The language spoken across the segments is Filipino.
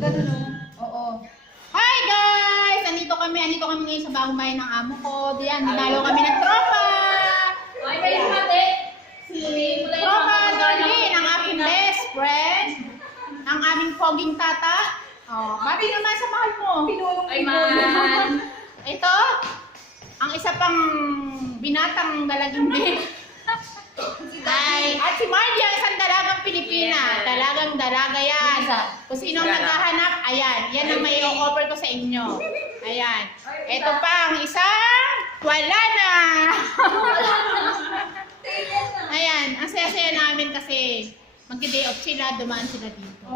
Oo. Hi guys! Andito kami ngayon sa bagong bahay ng amo ko. Diyan, dinalo kami ng tropa. Ay, may mate. Si tropa Darlene, ang aking best friend. Ang aming poging tata. Oh, babi naman sa mahal mo. Ay, man. Ito, ang isa pang binatang dalaging din. At si Mardia, isang dalagang Pilipina. Dalagang dalaga yan. Kung sino ang naghahanap, ayan. Yan ang may offer ko sa inyo. Ayan. Ito pa, ang isang wala na. Ayan, ang saya-saya namin kasi mag-day off sila, dumaan sila dito.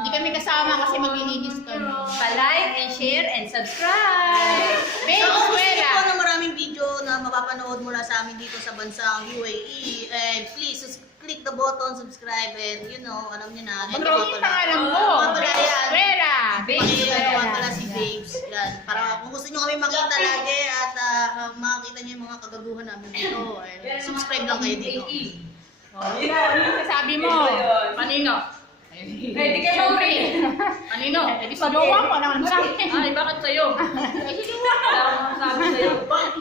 Hindi kami kasama kasi maglilinis kami. Pa-like and share and subscribe. Babe, Suela. Kung ano maraming video na mapapanood mula sa amin dito sa bansang UAE, please click the button, subscribe, and alam niyo na. Ang drawing pangalan mo. Suela. Pakinggan pala si Babes. Yan. Para kung gusto niyo kami makita lagi at makakita niyo yung mga kagaguhan namin dito, subscribe lang kayo dito. Ano sasabi mo? Panino? Pwede kayo mag-rin. Panino? Pagawa mo naman sa akin. Ay, bakit sa'yo? Wala akong sabi sa'yo.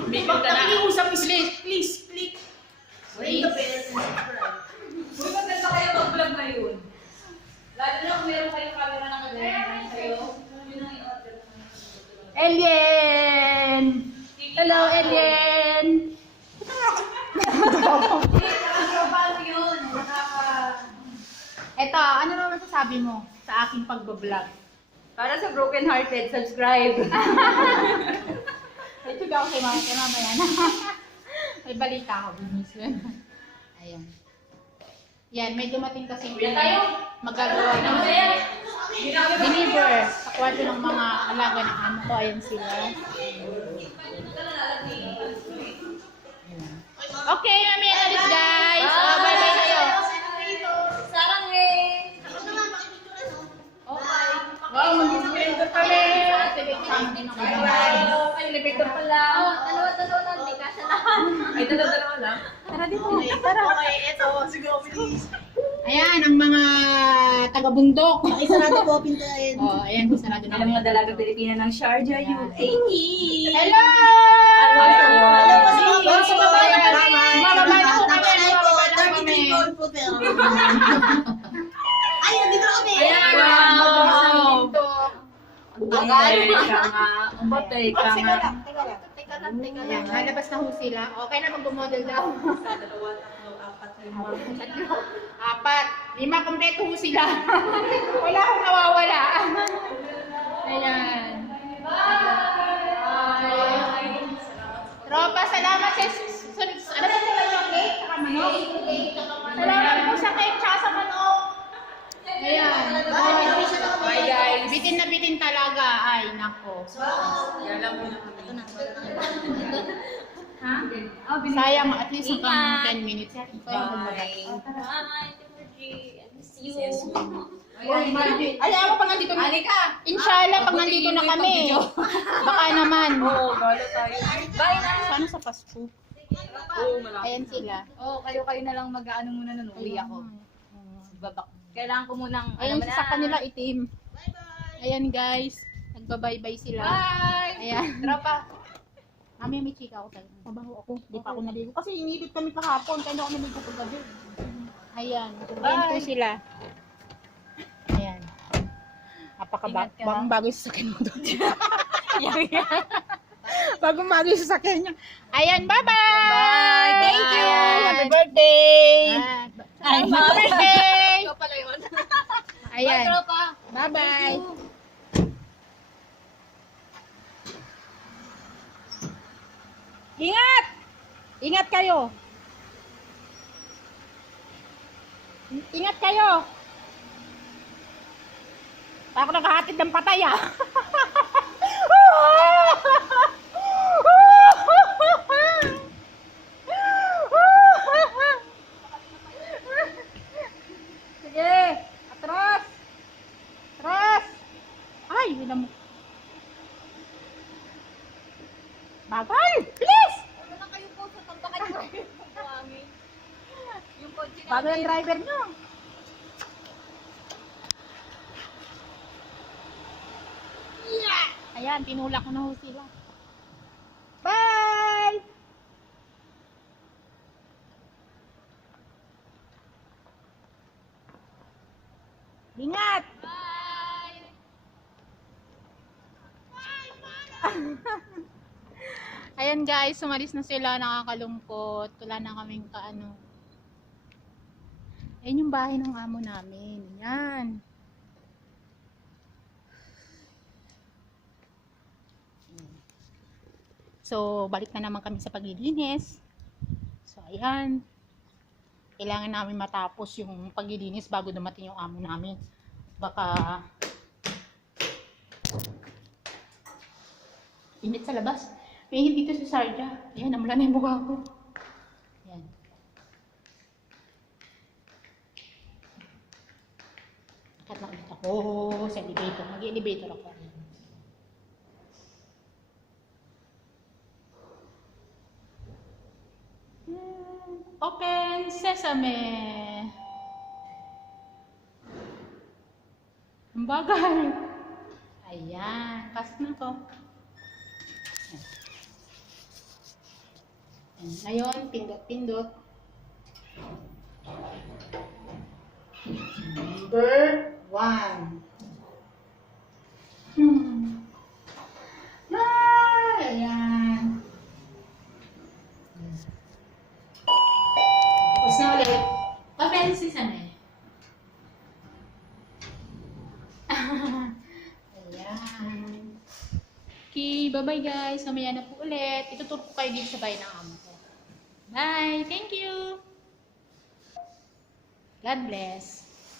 Bigil ka na. Pakiusap, please, click. Ring the bell and subscribe. Uy, maganda kayo mag-vlog ngayon. Lalo na kung meron kayong camera na kagaya sa'yo. Alien! Hello, Alien! Paano yun? Eto, ano naman masasabi mo sa aking pagbablog? Para sa broken hearted, subscribe. Ito daw kay mamaya na. May balita ako, binis. Ayan. Yan, may dumating kasi magagawa ng deliver sa kwarto ng mga alaga ng amo ko. Ayan sila. Okay, mamaya na ulit guys. Bye-bye kayo. Sarang eh. Wow, mag-elevator kami. Ay, elevator pala. Dalawa-dalawa lang, di kasya lahat. Ay, dalawa-dalawa lang? Tara dito. Tara. Okay, eto, sige, please. Ayan, ang mga taga-bundok. Isa natin po pintayin. Oh, ayan, sarado na Ang kami. mga dalaga Pilipina ng Sharjah, UAE. Hello! Hello po sa mga Sa baba na kami. Mababa na po kami. Nanay po, Mababa na 30 kami. feet tall po pero. Ay, nandito na kami. Ayan, Wow. dito. Ang batay ka nga. Teka lang. Ayan, lalabas na ho sila. Okay na mag-model daw. Apat. 5 kompleto ho sila. Wala akong nawawala. Ayan. Bye. Tropa, salamat sa ano ba yung cake? Saka manok? Salamat po sa cake tsaka sa manok. Ayan. Bye guys. Bitin na bitin talaga. Ay, nako. Ha? Sayang, at least hanggang 10 minutes. Bye. Bye, Timothy. I miss you. Ay, ako pag nandito na. Inshallah, pag nandito na kami. Baka naman. Oo, gala tayo. Bye na. Sana sa Pasko. Oo, malaki. Ayan sila. Oo, kayo na lang mag-ano muna nun. Uli ako. Babak. Kailangan ko munang, Ayun, sa kanila itim. Ayan guys. Nagbabay-bye sila. Bye! Ayan. Tropa. Mami, may chika ako tayo. Mabaho ako. Di pa ako naligo. Kasi inibit kami kahapon. Kaya ako naligo ko gabi. Ayan. Ayan po sila. Ayan. Ingat ka, ha? Bagong sa sasakyan mo doon. Bagong bago yung sasakyan niya. Ayan, bye-bye! Bye! Thank you! Bye! Happy birthday! Ay, Happy birthday! Ikaw pala yun. Ayan. Bye, tropa. Bye-bye! Ingat! Ingat kayo! Ingat kayo! Ako naghahatid ng patay ah! Sige! Atras! Atras! Ay! Yun ang... Bagal! Please! Ano lang kayo po sa tampakan ko? Yung kotse Bagal ang driver nyo. Ayan, tinulak ko na ho sila. Bye! Ingat! Bye! Ayan guys, sumalis na sila, nakakalungkot. Wala na kaming kaano. Ayan yung bahay ng amo namin. Ayan. So, balik na naman kami sa paglilinis. So, ayan. Kailangan namin matapos yung paglilinis bago dumating yung amo namin. Baka init sa labas. May init dito sa Sarja. Ayan, namula na yung buka ko. Ayan. Nakat na ulit ako sa elevator. Mag-elevator ako. Open sesame. Ang bagay. Ayan. Pasok na ko. Ngayon, pindot-pindot. Number 1. Ayan. Tapos na ulit. Open sesame. Ayan. Okay, bye-bye guys. Mamaya na po ulit. Ituturo ko kayo dito sa bahay ng amo ko. Bye! Thank you! God bless!